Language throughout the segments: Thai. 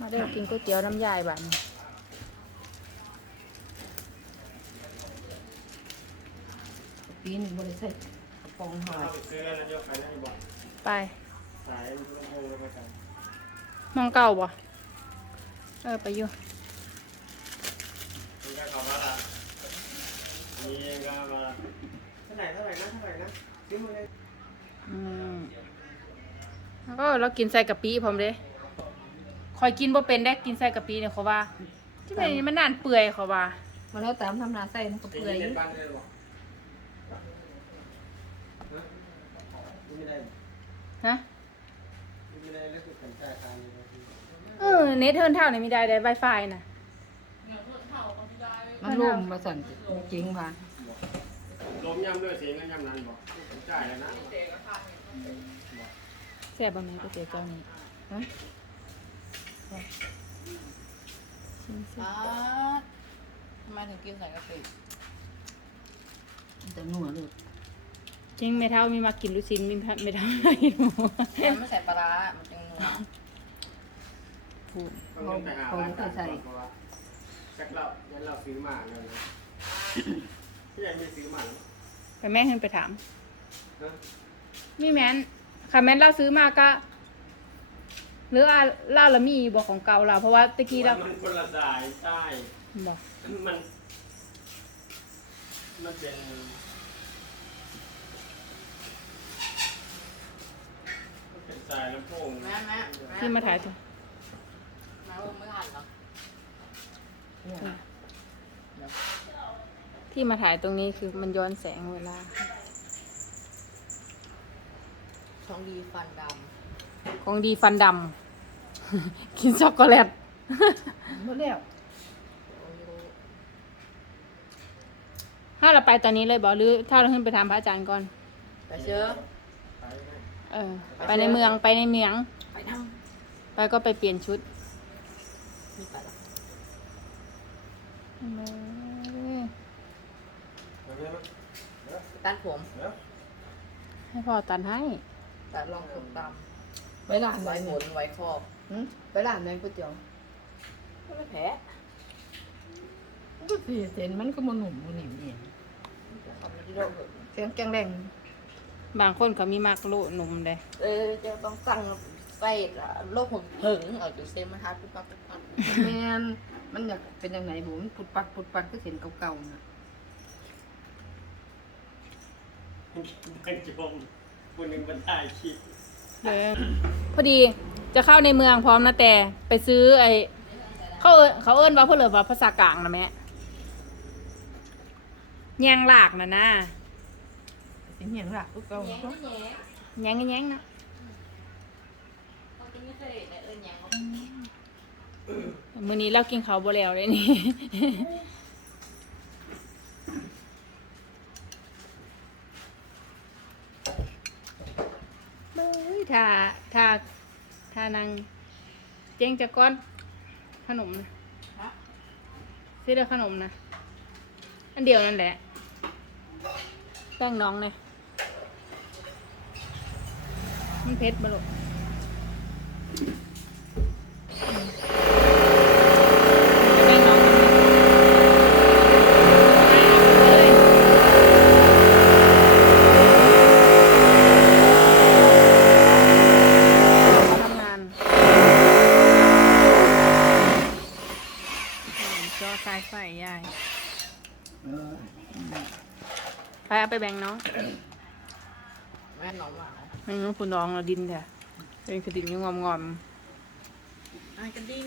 มาเด้อกินก๋วยเตี๋ยวน้ำยายบัดนปีหนึ่งบริษัทกระป๋องหอยซื้อแล้วนะยกไปได้บ่ไปสายมันต้องโทรไปกันมองเก่าบ่เออไปอยู่นี่ก็เขามาละนี่ก็มาเท่าไหร่เท่าไหร่นะเท่าไหร่นะซื้อมาเลยอืมแล้วก็เรากินใส่กะปิพร้อมเด้ คอยกินบ่เป็นได้กินใส่กะปิเนี่ยเขาว่า ที่ไหนมันนานเปื่อยเขาว่ามาแล้วตามทำนาใส่มันก็ตีเปื่อยอเน็ยู่ตบ้านเลยบ่ฮะไม่ได้ฮะไม่ได้แล้วคือกันจ่ายทางนี้เออเน็ตเทิร์นเท่านี่ไม่ได้ได้ไวไฟน่ะมันลุ่มมาสั่นจริงผ่านลมย่ำด้วยเสียงกันย่ำนั้นบ่กันจ่ายแล้วนะแซ่บบ่แม่ก๋วยเตี๋ยวเจ้านี้ฮะ ชิมสิ ทำไมถึงกินใส่กะปิมันจะหนัวเลยจริงแม่เท่ามีมากินลูกชิ้นมีแม่เท่ามากินหมูแกไม่ใส่ปลาร้ามันจึงนัวพูดต้องไปหาร้านตัดเพราะว่าสักเรางั้นเราซื้อมาแล้วนะพี่ใหญ่ไม่ซื้อมาแล้วไปแม่ขึ้นไปถามนะนี่แม่นค่ะแม่นเราซื้อมาก็ หรืออ่าเล่าละมีบอกของเก่าเราเพราะว่าตะกี้เรามันคนละสายใต้บอกมัน มันเป็นมันเป็นสายลำโพงแม่แม่แที่มาถ่ายตัวแม่ว่าไม่ทันหรอกเนี่ยที่มาถ่ายตรงนี้คือมันย้อนแสงเวลาช่องดีฟันด ของดีฟันดำ กินช็อกโกแลต หมดแล้วถ้าเราไปตอนนี้เลยบอกหรือถ้าเราขึ้นไปถามพระอาจารย์ก่อนำไปเชื่อไปไหมเออ ไปในเมืองไปในเมือง ไปนั่งไปก็ไปเปลี่ยนชุดมีไปหรอเออไปไหมมั้ยตัดผมเดี๋ยวให้พ่อตัดให้ ตัดรองผมด ไปร้านำไหนไว้หเนี่มุยนไว้ครอบหึไปร้านไหนก๋วยเตี๋ยวก็ไม่แพ้มันก็สี่เซนมันก็มันหนุ่มมันหนิ่มเองเอาไปที่โลกเถอะเสียงแกงแรงบางคนเขามีมากโลหนุ่มเลยเออจะต้องสั่งใส่โลกผมผึ่งเอาจุดเซมมาทัดปุ๊บปั๊บปุ๊บปั๊บแมนมันอยากเป็นยังไงผมนปุดปัดปุดปัดก็เสียงเก่าๆนะเป็นจมคนหนึ่งมันถ่ายคลิป เออพอดีจะเข้าในเมืองพร้อมนะแต่ไปซื้อไอเขาเอิ้นเขาเอิ้นว่าเพื่อเหลือว่าภาษากลางนะแม่แยงหลากนะนะเสียงเหียงหลักก็เก่าแย้งเนาะแย้งแยงแยงนะเขาจะไม่เคยในเอิญแย้งมื้อนี้เรากินเขาวบ่แล้วเลยนี่ เบ้ย ถ้าถ้าถ้านางเจ๊งจะก้อนขนมนะซื้อได้ขนมนะ อันเดียวนั่นแหละแป้งน้องเลยมันเผ็ดบ่ลูกแป้งน้องมันเลยเขาทำงานจอสา ยไฟยายไปเอาไปแบ่งน้องแม่น้องหมาให้น้องคุณน้องเราดินแท้เป็นคือดินยังงอมงอมไอ้กระดิ่ง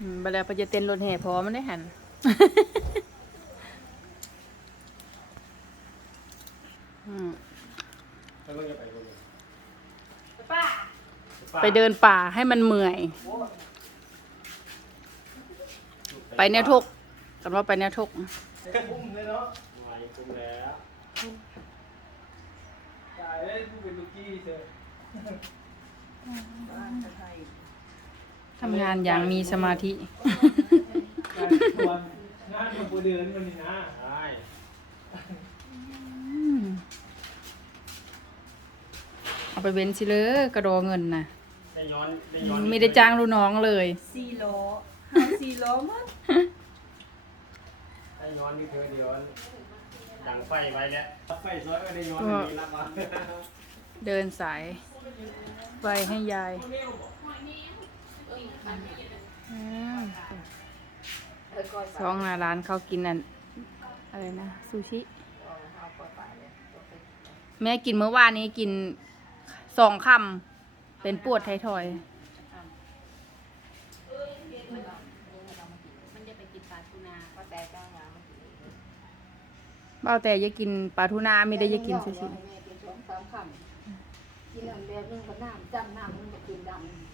อืมบัดแล้วไปจะเต้นรถแห่พอมันได้หัน อืม แล้วก็จะไปคนเดียว ไป เดินป่าให้มันเมื่อย ไปแนวทุกข์กันว่าไปแนวทุกข์คุ้มเลยเนาะไหวคุ้มแล้วจ่ายได้ผู้เป็นลูกกี้เถอะทำงานอย่างมีสมาธิการชวนงานของผู้เดือนวันนี้นะใช่อืมเอาไปเว้นสิเลยกระโดเงินนะ ได้ย้อนได้ย้อนไม่ได้จ้างลูกน้องเลย สี่ล้อห้าสี่ล้อมั้งได้ย้อนนี่เธอเดียวดังไฟไว้แล้วไฟสวยก็ได้ย้อนอันนี้รับมาเดินสายไปให้ยายอืมสองหน้าร้านเขากินนั่นอะไรนะซูชิ แม่กินเมื่อวานนี้กินสองคำ เป็นปวดไททอยมันจะไปกินปลาทูนาก็แต่จ้างงานมากินเบ้าแต่อยากินปลาทูน่าไม่ได้อยากินซูชิแม่กินสองสามคำกินอันเดียวนึงก็น้ำจ้ำน้ำนึงก็กินด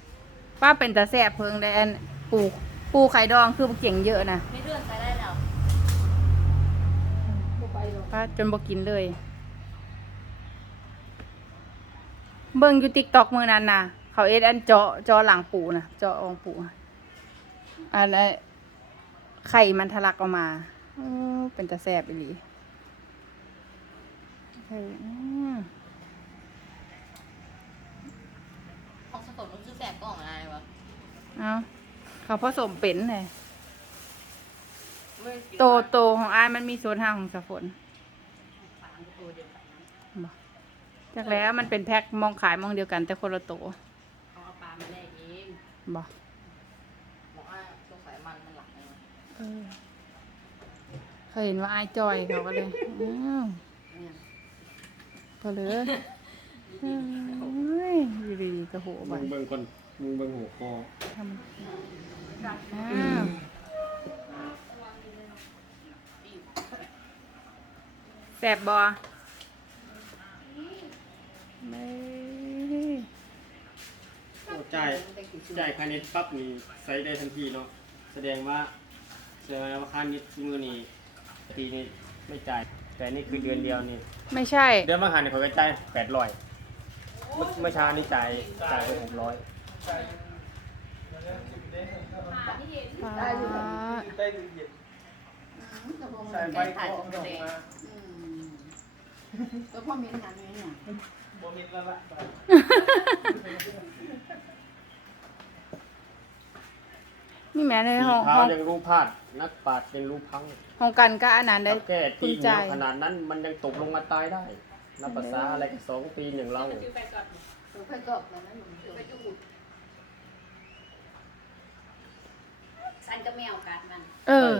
ำป้าเป็นตาแสบเพิงได้อันปูปูไข่ดองคือเก่งเยอะนะไม่เลื่อนไปได้แล้วบ่ไปหรอกป้าจนบอกกินเลย เบิ่งอยู่ติ๊กตอกมือนั้นนะเขาเอ็ดอันเจาะเจาะหลังปูนะเจาะองปูอันนั้นไข่มันทะลักออกมาอื้อเป็นตาแสบอีหลีไข่อื้อของสะกดมันคือแสบกล่องอะไรวะเอาเขาผสมเป็นเลยไม่กินโตโตของอายมันมีโซนห้าของสะฝน ปลาตัวเดียวกันนะ จากแล้วมันเป็นแพ็คมองขายมองเดียวกัน แต่คนละโตเขาเอาปลามาแลกเองบอกบอกว่าสงสัยมันมันหลักเลยเออเคยเห็นว่าอายจอยเขาก็เลยอ้าวก็เลยเอ้ยอยู่ดีๆก็โหไปมึงเบิ่งคนมึงเบิ่งหัวคอทำอ้าวแสบบอไม่ โอ้จ่าย จ่ายค่าเน็ตปั๊บนี่ใช้ได้ทันทีเนาะแสดงว่าแสดงว่าค่าเน็ตมือนี่ปีนี้ไม่จ่าย แต่นี่คือเดือนเดียวนี่ไม่ใช่ เดือนมหาเนี่ยเขาก็จ่ายแปดร้อยเมื่อเช้านี่จ่ายจ่ายไปหกร้อยป้าใส่ไปก็ออกดอกมาแล้วพ่อมีงานนี้เนี่ย นี่แม่ในสีห้องเท้าห้องยังรู้พลาด นักปราชญ์ยังรู้พังห้องกันก็อันนั้นได้แก้คุตีณนใจเราขนาดนั้นมันยังตกลงมาตายได้นับภาษาอะไรกับสองปีนอย่างเราชื่อไปก่อนตัวไผ่กรอบแล้วนะหนุ่มไปจุดสันก็แมวกัดมันเออ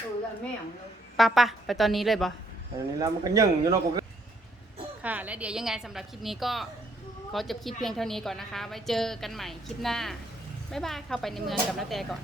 เออแล้วแม่ของเราปะปะไปตอนนี้เลยบ่ อันนี้แล้วมันก็ยังอยู่เนาะกูค่ะ และเดี๋ยวยังไงสำหรับคลิปนี้ก็ขอจบคลิปเพียงเท่านี้ก่อนนะคะ ไว้เจอกันใหม่คลิปหน้า บ๊ายบายเข้าไปในเมืองกับนาแตก่อน